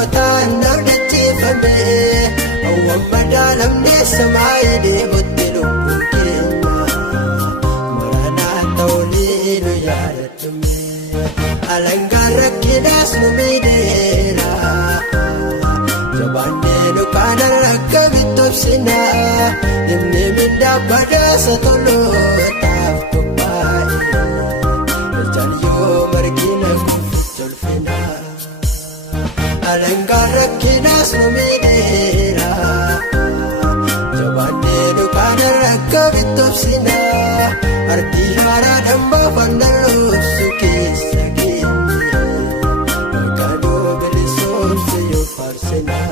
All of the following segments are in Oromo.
namootaan dardachiifame hawwan madaalamne samaayidee butti lubbuun keenya maranaa ta'uunii nu yaadachume alangaan rakkinaas nu miidheera jabaannee nu kaana rakka bitobsinaa dhimni mindaa badaasa tolootaaf qophaa'e ejaan yoo margina kuuficha ulfinaa alangaan rakkinaas nu miidheera jabaannee nu kaana rakka bitobsinaa ardii haaraa dhambaa fannalloobsu keessa keenya maqaanoo bilisoomse yoo faarsinaa.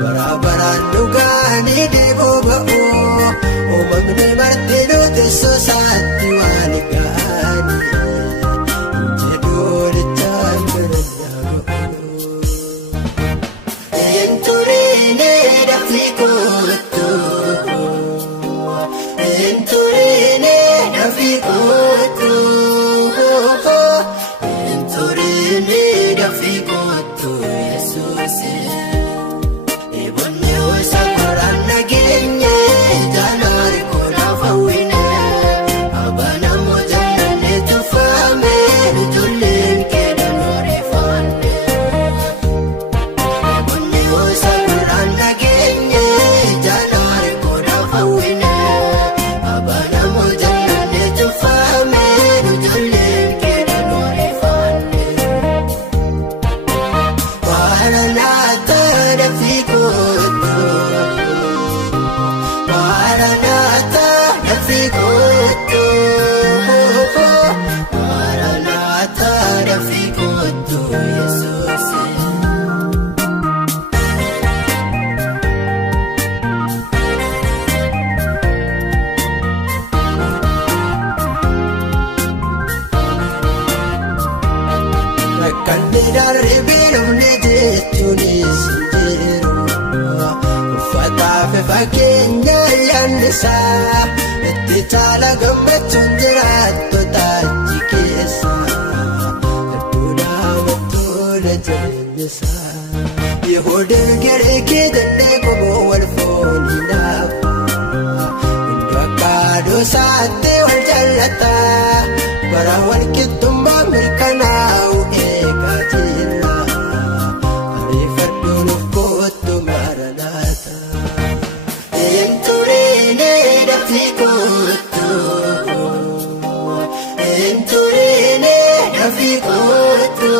Barabaraan dhugaanii deeboo ba'oo uumamni marti nuti soosaatti waan ga'anii jedhuunichaan baranaa ba'oo enturiinee dafii koottoo enturiinee dafii koottoo enturiinee dafii koottoo yesu. keessa itti caala gammachuun jiraattota achi keessa adduudhaa wattoota jireenyisaa Yihuudeen Giriikii jennee qomoo wal foonii naafa hundi akka aduusaatti wal jaallata bara wal qixxummaa mirkanaa'u eegaa jirra ariifadhuun of kootu Maranaataa. Enturine dafii kootu Enturine dafii kootu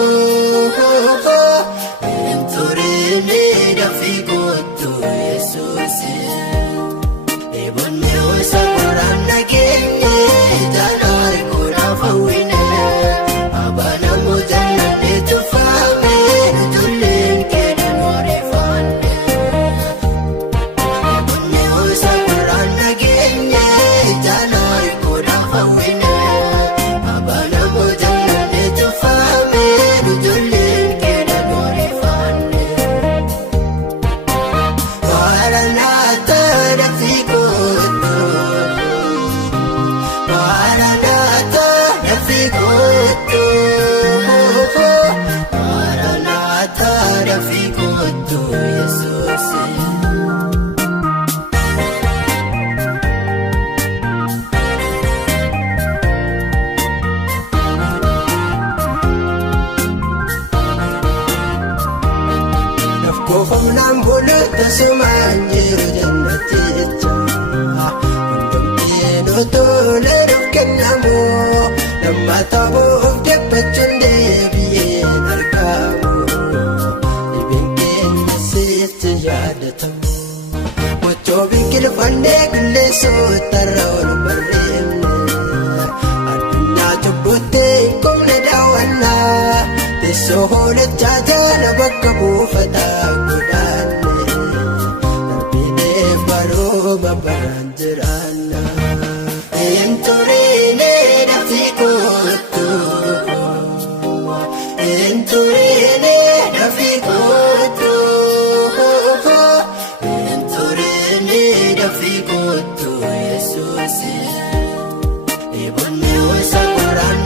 Enturine dafii kootu Yesuusi eebonne osa qoraan nageenye jaalaar koodhaaf hawwine abana moojannanne tufaame ijoolleen keedhan oreeffanne eebonne osa qoraan nageenye jaalaar koodhaaf hawwine abana moojannanne tufaame ijoolleen keedhan oreeffanne Maranaataa dafii kootu Maranaataa dafii kootu Maranaataa dafii kootu Yesuusi. Koofamnaan bulu tasumaan jiru jannatti jecha hundumtiin utuulee nuuf kennamu lammata bu'uuf dubbachuun deebi'een argamu dhibeen keenya sitti yaadatamu gochoo biqilfannee qilleensootarra ol barreefne addunyaa cubbutti hin qubne daawwannaa teessoo hoolichaa jala bakka buufataa godhaanne darbiilee barooma baraan jiraanna Enturine dafii kootu Enturine dafii kootu Enturine dafii kootu Yesuusi eebonne osa qoraan